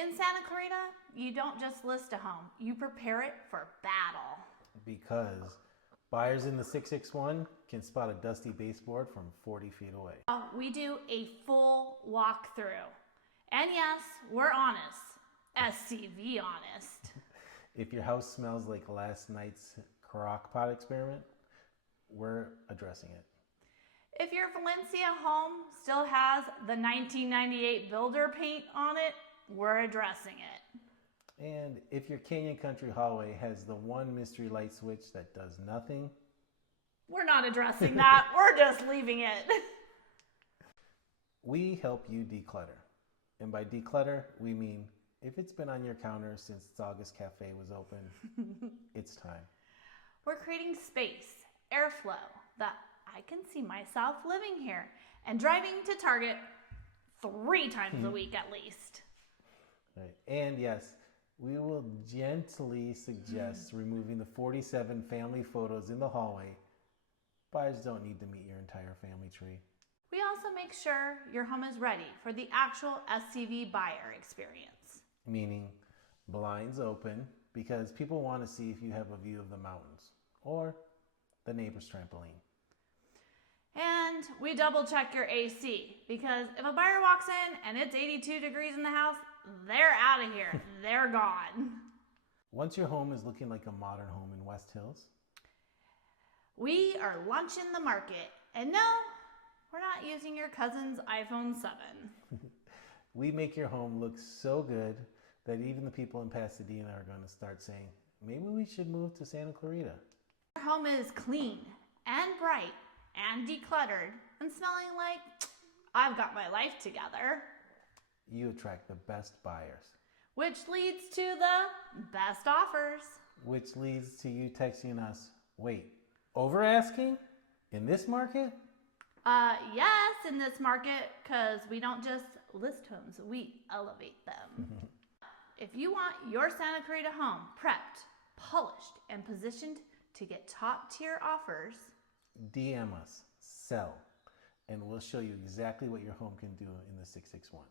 In Santa Clarita, you don't just list a home, you prepare it for battle. Because buyers in the 661 can spot a dusty baseboard from 40 feet away. We do a full walkthrough. And yes, we're honest. SCV honest. If your house smells like last night's crock pot experiment, we're addressing it. If your Valencia home still has the 1998 builder paint on it, we're addressing it. And if your Canyon Country hallway has the one mystery light switch that does nothing, we're not addressing that. We're just leaving it. We help you declutter. And by declutter, we mean if it's been on your counter since August Cafe was open, it's time. We're creating space, airflow, that I can see myself living here and driving to Target 3 times a week at least. Right. And yes, we will gently suggest removing the 47 family photos in the hallway. Buyers don't need to meet your entire family tree. We also make sure your home is ready for the actual SCV buyer experience. Meaning blinds open because people want to see if you have a view of the mountains or the neighbor's trampoline. And we double check your AC because if a buyer walks in and it's 82 degrees in the house, they're out of here. They're gone. Once your home is looking like a modern home in West Hills, we are launching the market. And no, we're not using your cousin's iPhone 7. We make your home look so good that even the people in Pasadena are going to start saying, maybe we should move to Santa Clarita. Your home is clean and bright and decluttered and smelling like I've got my life together. You attract the best buyers. Which leads to the best offers. Which leads to you texting us, wait, over asking? In this market? Yes, in this market, because we don't just list homes, we elevate them. If you want your Santa Clarita home prepped, polished, and positioned to get top tier offers, DM us, sell, and we'll show you exactly what your home can do in the 661.